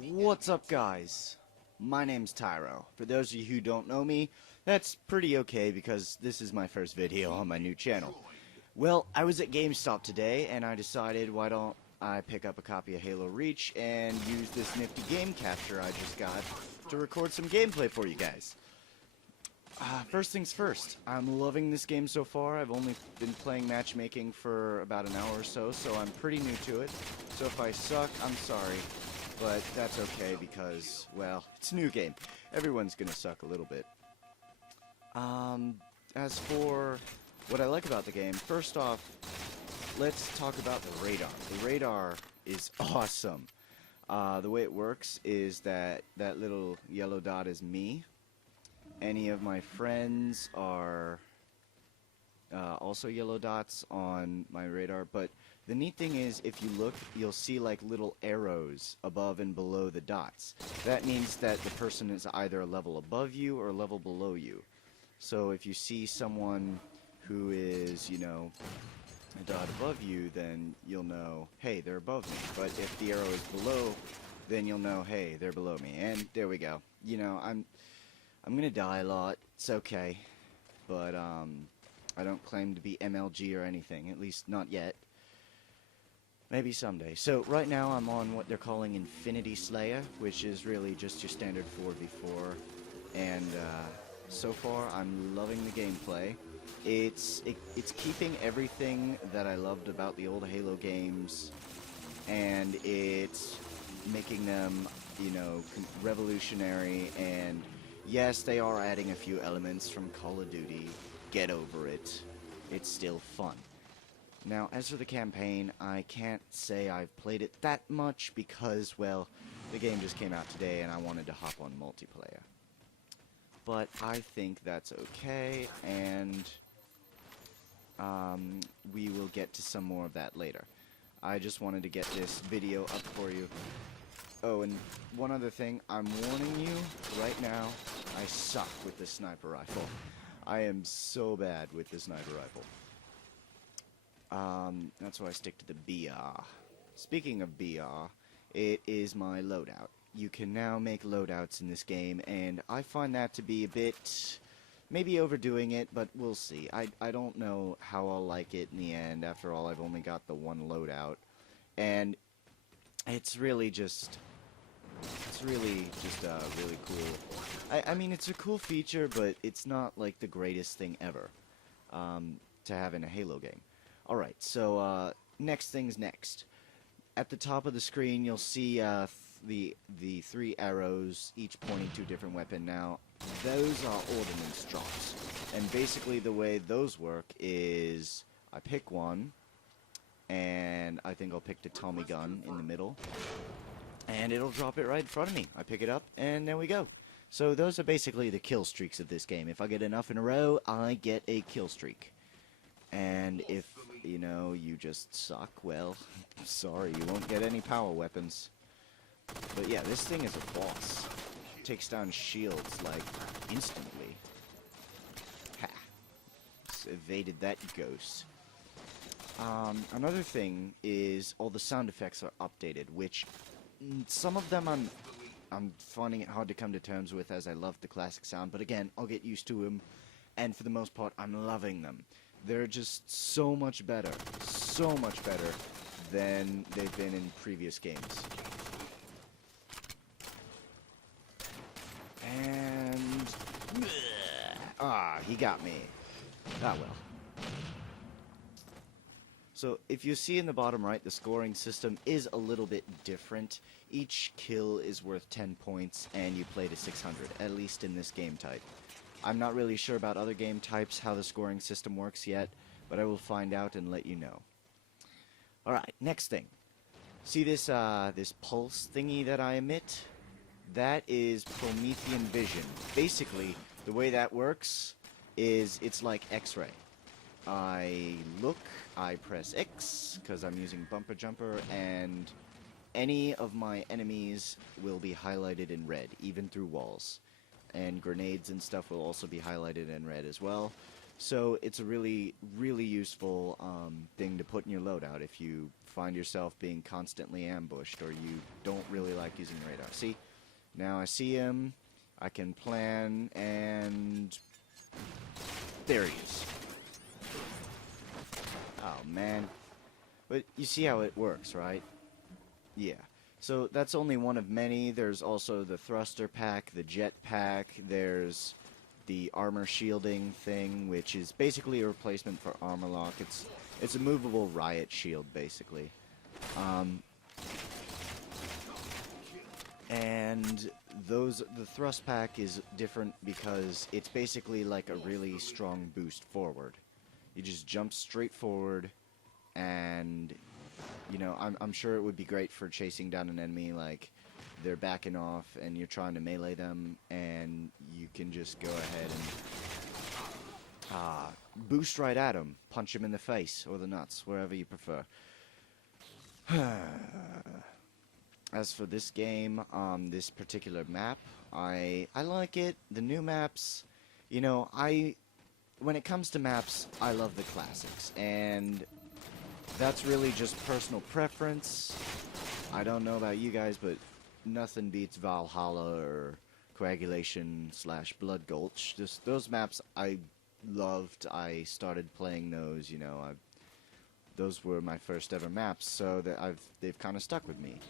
What's up, guys? My name's Tyro. For those of you who don't know me, that's pretty okay because this is my first video on my new channel. Well, I was at GameStop today and I decided why don't I pick up a copy of Halo Reach and use this nifty game capture I just got to record some gameplay for you guys. First things first, I'm loving this game so far. I've only been playing matchmaking for about an hour or so, so I'm pretty new to it. So if I suck, I'm sorry. But that's okay because, well, it's a new game. Everyone's gonna suck a little bit. As for what I like about the game, first off, let's talk about the radar. The radar is awesome. The way it works is that little yellow dot is me. Any of my friends are also yellow dots on my radar, but the neat thing is, if you look, you'll see like little arrows above and below the dots. That means that the person is either a level above you or a level below you. So if you see someone who is, you know, a dot above you, then you'll know, hey, they're above me. But if the arrow is below, then you'll know, hey, they're below me. And there we go. You know, I'm gonna die a lot. It's okay. But I don't claim to be MLG or anything, at least not yet. Maybe someday. So right now I'm on what they're calling Infinity Slayer, which is really just your standard 4v4. And so far I'm loving the gameplay. It's keeping everything that I loved about the old Halo games, and it's making them, you know, revolutionary. And yes, they are adding a few elements from Call of Duty. Get over it. It's still fun. Now, as for the campaign, I can't say I've played it that much because, well, the game just came out today and I wanted to hop on multiplayer. But I think that's okay, and we will get to some more of that later. I just wanted to get this video up for you. Oh, and one other thing, I'm warning you right now, I suck with this sniper rifle. I am so bad with the sniper rifle. That's why I stick to the BR. Speaking of BR, it is my loadout. You can now make loadouts in this game, and I find that to be a bit, maybe overdoing it, but we'll see. I don't know how I'll like it in the end. After all, I've only got the one loadout, and it's really just really cool. I mean, it's a cool feature, but it's not like the greatest thing ever to have in a Halo game. Alright, so next thing's next. At the top of the screen, you'll see the three arrows, each pointing to a different weapon. Now, those are ordnance drops. And basically the way those work is I pick one, and I think I'll pick the Tommy gun in the middle, and it'll drop it right in front of me. I pick it up, and there we go. So those are basically the kill streaks of this game. If I get enough in a row, I get a kill streak. And if, you know, you just suck, well, sorry, you won't get any power weapons. But yeah, this thing is a boss. It takes down shields, like, instantly. Ha! Just evaded that ghost. Another thing is all the sound effects are updated, which some of them I'm finding it hard to come to terms with, as I love the classic sound, but again, I'll get used to them, and for the most part, I'm loving them. They're just so much better than they've been in previous games. And he got me. Ah, well. So if you see in the bottom right, the scoring system is a little bit different. Each kill is worth 10 points, and you play to 600, at least in this game type. I'm not really sure about other game types, how the scoring system works yet, but I will find out and let you know. Alright, next thing. See this, this pulse thingy that I emit? That is Promethean vision. Basically, the way that works is it's like X-ray. I look, I press X, because I'm using bumper jumper, and any of my enemies will be highlighted in red, even through walls. And grenades and stuff will also be highlighted in red as well. So it's a really useful thing to put in your loadout if you find yourself being constantly ambushed, or you don't really like using radar. See, now I see him, I can plan, and there he is. Oh, man. But you see how it works, right? Yeah. So that's only one of many. There's also the thruster pack, the jet pack, there's the armor shielding thing, which is basically a replacement for armor lock. It's a movable riot shield, basically. And the thrust pack is different because it's basically like a really strong boost forward. You just jump straight forward, and you know, I'm sure it would be great for chasing down an enemy, like they're backing off and you're trying to melee them, and you can just go ahead and boost right at them, punch them in the face or the nuts, wherever you prefer. As for this game, this particular map, I like it. The new maps, you know, when it comes to maps, I love the classics, and that's really just personal preference. I don't know about you guys, but nothing beats Valhalla or Coagulation/Blood Gulch. Just those maps I loved. I started playing those, you know, those were my first ever maps, so that they've kind of stuck with me.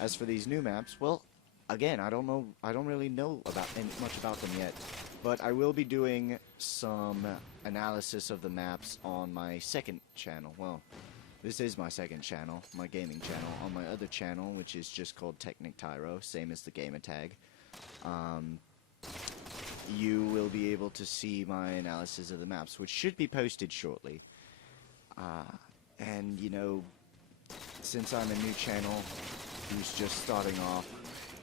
As for these new maps, well, again, I don't really know much about them yet, but I will be doing some analysis of the maps on my second channel. Well, this is my second channel, my gaming channel. On my other channel, which is just called Technic Tyro, same as the gamer tag, you will be able to see my analysis of the maps, which should be posted shortly. And, you know, since I'm a new channel who's just starting off,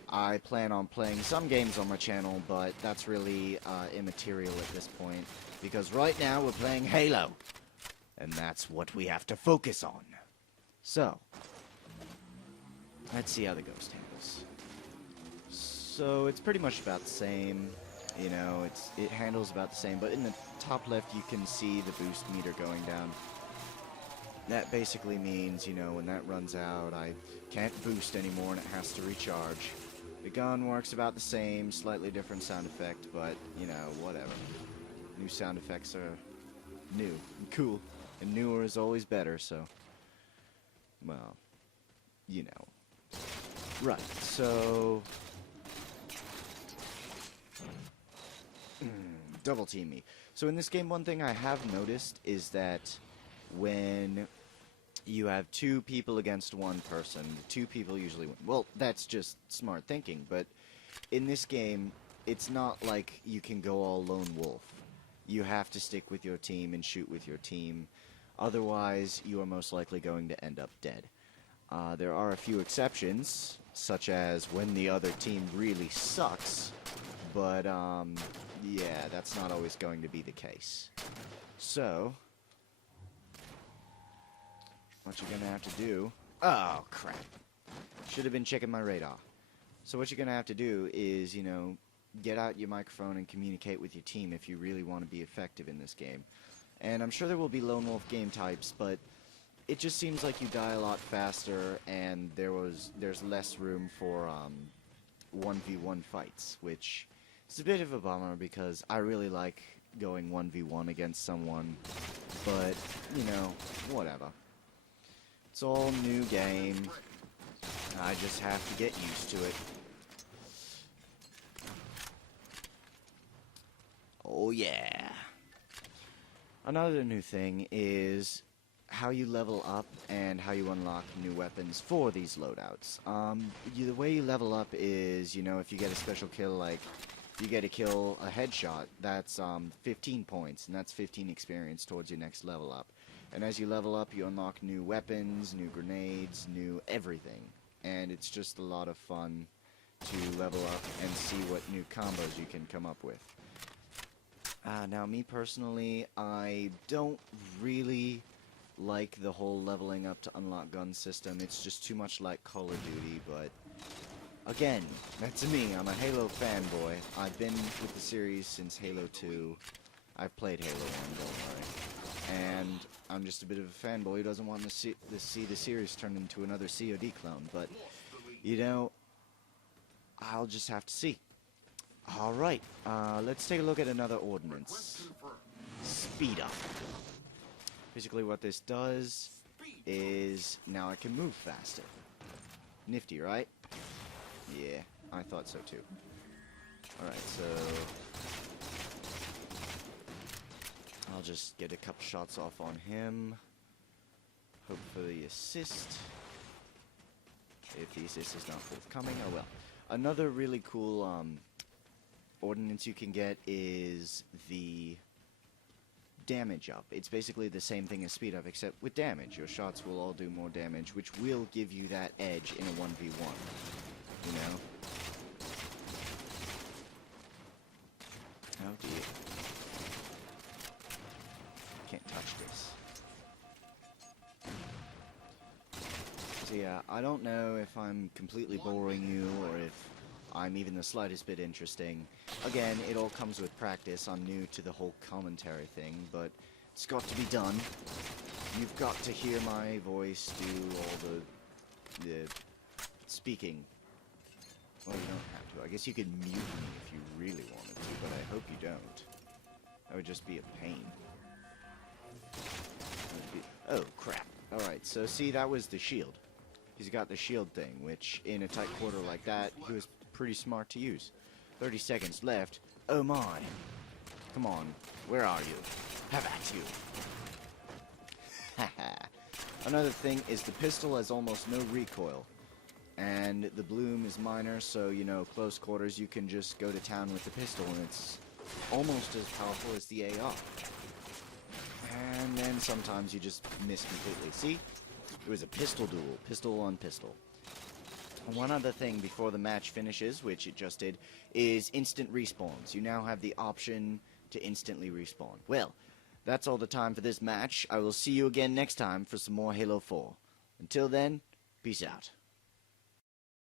I plan on playing some games on my channel, but that's really immaterial at this point, because right now we're playing Halo, and that's what we have to focus on. So, let's see how the ghost handles. So, it's pretty much about the same, you know, it handles about the same, but in the top left you can see the boost meter going down. That basically means, you know, when that runs out, I can't boost anymore and it has to recharge. The gun works about the same, slightly different sound effect, but, you know, whatever. New sound effects are new and cool, and newer is always better, so, well, you know. Right, so, double team me. So in this game, one thing I have noticed is that when you have two people against one person, the two people usually win. Well, that's just smart thinking, but in this game, it's not like you can go all lone wolf. You have to stick with your team and shoot with your team. Otherwise, you are most likely going to end up dead. There are a few exceptions, such as when the other team really sucks, but yeah, that's not always going to be the case. So, what you're gonna have to do... Oh, crap. Should have been checking my radar. So what you're gonna have to do is, you know, get out your microphone and communicate with your team if you really want to be effective in this game. And I'm sure there will be lone wolf game types, but it just seems like you die a lot faster, and there's less room for 1v1 fights, which is a bit of a bummer because I really like going 1v1 against someone, but, you know, whatever. It's all new game. I just have to get used to it. Oh yeah. Another new thing is how you level up and how you unlock new weapons for these loadouts. The way you level up is, you know, if you get a special kill, like you get a kill, a headshot, that's 15 points, and that's 15 experience towards your next level up. And as you level up, you unlock new weapons, new grenades, new everything. And it's just a lot of fun to level up and see what new combos you can come up with. Now, me personally, I don't really like the whole leveling up to unlock gun system. It's just too much like Call of Duty, but again, that's me. I'm a Halo fanboy. I've been with the series since Halo 2. I've played Halo 1, don't worry. and I'm just a bit of a fanboy who doesn't want to see the series turn into another COD clone, but, you know, I'll just have to see. Alright, let's take a look at another ordinance. Speed up. Basically what this does is now I can move faster. Nifty, right? Yeah, I thought so too. Alright, so I'll just get a couple shots off on him. Hope for the assist. If the assist is not forthcoming, oh well. Another really cool ordinance you can get is the damage up. It's basically the same thing as speed up, except with damage. Your shots will all do more damage, which will give you that edge in a 1v1. You know? Oh dear. Can't touch this. So yeah, I don't know if I'm completely boring you or if I'm even the slightest bit interesting. Again, it all comes with practice. I'm new to the whole commentary thing, but it's got to be done. You've got to hear my voice do all the speaking. Well, you don't have to. I guess you could mute me if you really wanted to, but I hope you don't. That would just be a pain. Oh, crap. Alright, so see, that was the shield. He's got the shield thing, which in a tight quarter like that, he was pretty smart to use. 30 seconds left. Oh my. Come on. Where are you? Have at you. Haha. Another thing is the pistol has almost no recoil. And the bloom is minor, so, you know, close quarters, you can just go to town with the pistol, and it's almost as powerful as the AR. And then sometimes you just miss completely. See? It was a pistol duel. Pistol on pistol. One other thing before the match finishes, which it just did, is instant respawns. You now have the option to instantly respawn. Well, that's all the time for this match. I will see you again next time for some more Halo 4. Until then, peace out.